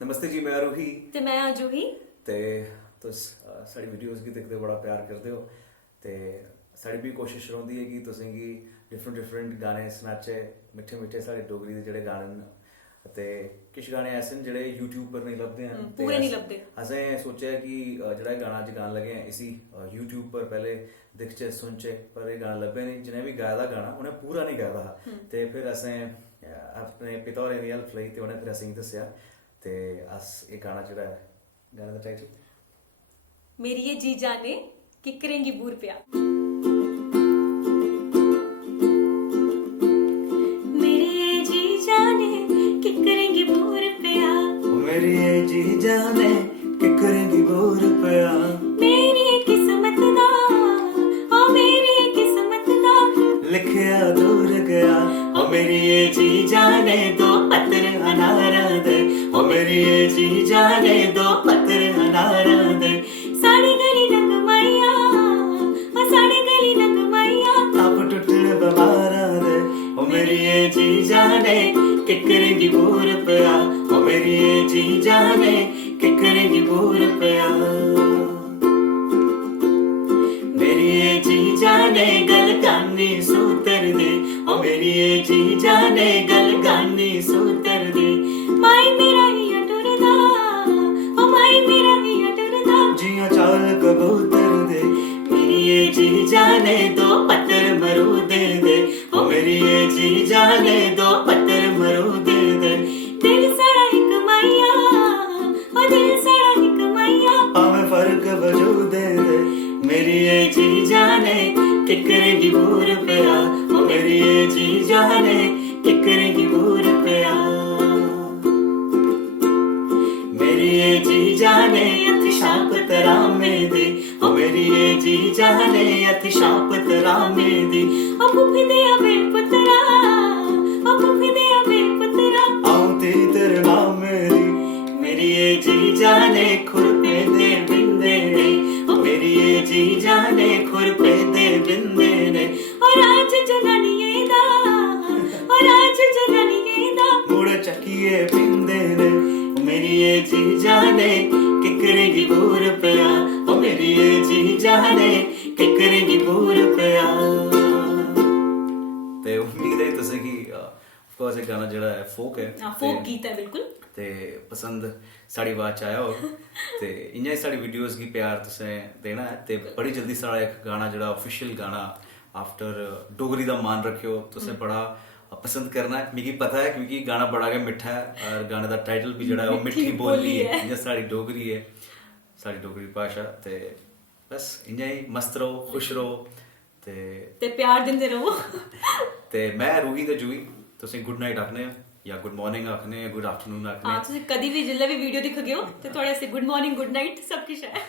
नमस्ते जी, मैं रूही ਤੇ ਮੈਂ ਆ ਜੂਹੀ। ते तुस साड़ी वीडियोस गी दिखदे बड़ा प्यार करदे हो ते साड़ी भी कोशिश रौंह्दी है कि तुसें गी डिफरेंट गाने सनाचे मिट्ठे मिट्ठे साढ़े डोगरी दे जेह्ड़े गाने न ते किश गाने ऐसे न जेह्ड़े यूट्यूब पर नहीं लभदे हैन ते पूरे नहीं लभदे। असें सोचेआ कि जेह्ड़ा एह् गाना अज्ज गान लगे आं इसी यूट्यूब पर पैह्ले दिखचै सुनचै पर एह् गाना लब्भेआ नहीं। जि'नें भी गाए दा गाना उ'नें पूरा नहीं गाए दा हा ते फिर असें अपने पिता होरें दी हेल्प लेई ते उ'नें फिर असेंगी दस्सेआ ते अस एह् गाना जेह्ड़ा ऐ गाने दा टाइटल मेरी ये जी जाने कि करेंगी बूर प्या। मेरी ये जी जाने कि करेंगी बूर प्या। मेरी ये जी जाने कि करेंगी बूर प्या। मेरी किस्मत दा ओ मेरी किस्मत दा लिखिया दूर गया ओ मेरी ये जी जाने दो पत्थर अनारा दे ओ मेरी ये जी जाने दो पत्थर अनारा दे साड़ी गली लंग माइया ओ साड़ी गली लंग माइया आप टुटने बमारा दे ओ मेरी ये जी जाने कि करेंगी बूर प्या ओ मेरी ये जी जाने कि करेंगी बूर प्या। मेरी ये जी जाने गल गानी सूतर दे ओ मेरी ये जी जाने गल गानी सूतर दे माई मेरा ही अटुरदा ओ माई मेरा ही अटुरदा जिया चाल कबूतर दे मेरी ये जी जाने दो पत्थर मरूदे दे ओ मेरी ये जी जाने दो पत्थर मरूदे दे दिल साड़ा एक माइया ओ दिल साड़ा एक माइया पावे फर्क वजूदे दे मेरी ये जी जाने कि करेंगी बूर प्या ओ मेरी ये जी जाने कि करेंगी बूर प्या। मेरी ये जी जाने अति शाप तरामे दे ओ मेरी ये जी जाने अति शाप तरामे दे ओ पुफी दे अबे पुतरा ओ पुफी दे अबे पुतरा आउती तेरे मामे दी मेरी ये जी जाने खुरपे दे बिंदे ने ओ मेरी ये जी जाने खुरपे दे बिंदे ने ओ राज जनानिए दा ओ राज जनानिए दा मुड़ चकिए पिंदे ने ओ मेरी ये जी जाने कि करेगी बूर प्या ओ मेरी ये जी जाने कि करेगी बूर प्या। ते उम्मीद है तुसें गी ऑफकोर्स एह् गाना जेह्ड़ा ऐ फोक है फोक गीत है बिल्कुल ते पसंद साढ़ी आवाज च आया होग ते इ'यां ही साढ़ी वीडियोस गी प्यार तुसें देना है ते बड़ी जल्दी साढ़ा इक गाना जेह्ड़ा ऑफिशियल गाना आफ्टर डोगरी दा मान रखेओ तुसें बड़ा पसंद करना है मिगी पता है क्योंकि गाना बड़ा गै मिट्ठा है और गाने दा टाइटल भी जेह्ड़ा है ओह् मिट्ठी बोली है जि'यां साढ़ी डोगरी है साढ़ी डोगरी भाशा ते बस इ'यां ही मस्त रहो खुश रहो ते प्यार दिंदे रहो ते मैं रूही ते जूही तुसें गुड नाइट आखने या गुड मॉर्निंग आखने गुड आफ्टरनून आखने हाँ तुसी कदी भी जिल्लै भी वीडियो दिखगे हो ते थोड़े से गुड मॉर्निंग गुड नाइट सब किश है।